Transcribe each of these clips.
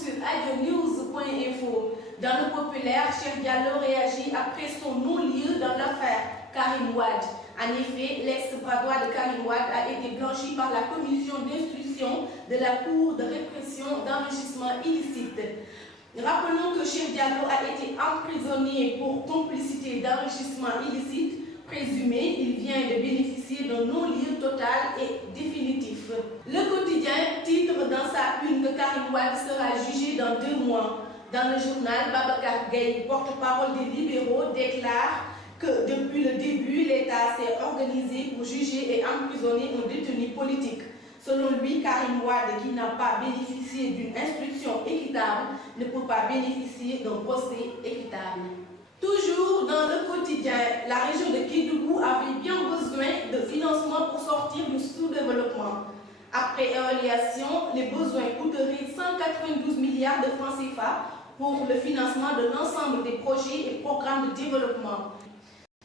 sur adionews.info. Dans le populaire, Cheikh Diallo réagit après son non-lieu dans l'affaire Karim Wade. En effet, l'ex-bras droit de Karim Wade a été blanchi par la commission d'instruction de la Cour de répression d'enrichissement illicite. Rappelons que Cheikh Diallo a été emprisonné pour complicité d'enrichissement illicite présumé. Il vient de bénéficier d'un non-lieu total et définitif. Le quotidien titre dans sa une que Karim Wade sera jugé dans 2 mois. Dans le journal, Babacar Gaye, porte-parole des libéraux, déclare que depuis le début, l'État s'est organisé pour juger et emprisonner un détenu politique. Selon lui, Karim Wade, qui n'a pas bénéficié d'une instruction équitable, ne peut pas bénéficier d'un procès équitable. Toujours dans le quotidien, la région de Kédougou avait bien besoin de financement pour sortir du sous-développement. Après évaluation, les besoins coûteraient 192 milliards de francs CFA pour le financement de l'ensemble des projets et programmes de développement.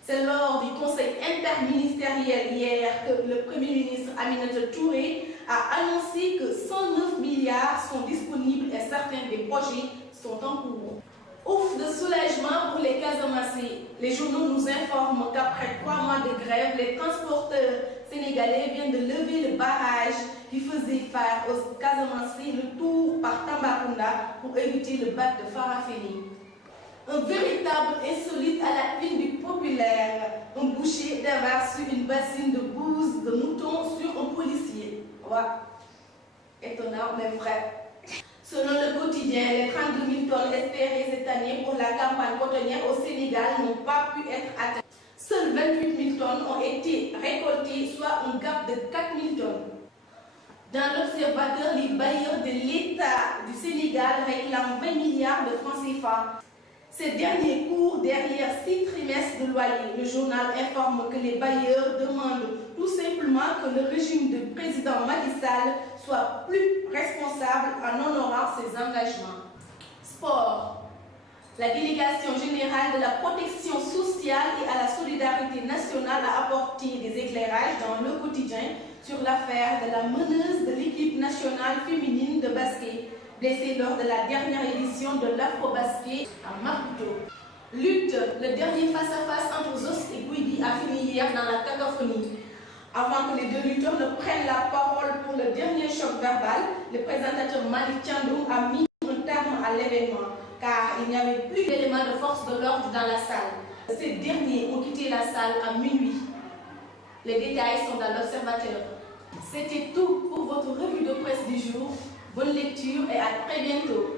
C'est lors du conseil interministériel hier que le Premier ministre Aminata Touré a annoncé que 109 milliards sont disponibles et certains des projets sont en cours. Ouf de soulagement pour les Casamançais. Les journaux nous informent qu'après 3 mois de grève, les transporteurs sénégalais viennent de lever le barrage qui faisait faire aux Casamançais le tour par Tambacounda pour éviter le bac de Farafenni. Un véritable insolite à la une du populaire. Un boucher déverse une bassine de bouse de mouton sur un policier. Ouais. Étonnant, mais vrai. Selon le quotidien, les 32 000 tonnes espérées cette année pour la campagne cotonnière au Sénégal n'ont pas pu être atteintes. Seules 28 000 tonnes ont été récoltées, soit un gap de 4 000 tonnes. Dans l'Observateur, les bailleurs de l'État du Sénégal réclament 20 milliards de francs CFA. Ces derniers courent derrière 6 trimestres de loyer. Le journal informe que les bailleurs demandent tout simplement que le régime du président Macky Sall soit plus responsable en honorant ses engagements. Sport. La délégation générale de la protection sociale et à la solidarité nationale a apporté des éclairages dans le quotidien sur l'affaire de la meneuse de l'équipe nationale féminine de basket, blessée lors de la dernière édition de l'Afro-Basket à Maputo. Lutte, le dernier face-à-face entre Zos et Guigui a fini hier dans la cacophonie. Avant que les 2 lutteurs ne prennent la parole pour le dernier choc verbal, le présentateur Malik Thiandoum a mis un terme à l'événement, car il n'y avait plus d'éléments de force de l'ordre dans la salle. Ces derniers ont quitté la salle à minuit. Les détails sont dans l'Observateur. C'était tout pour votre revue de presse du jour. Bonne lecture et à très bientôt.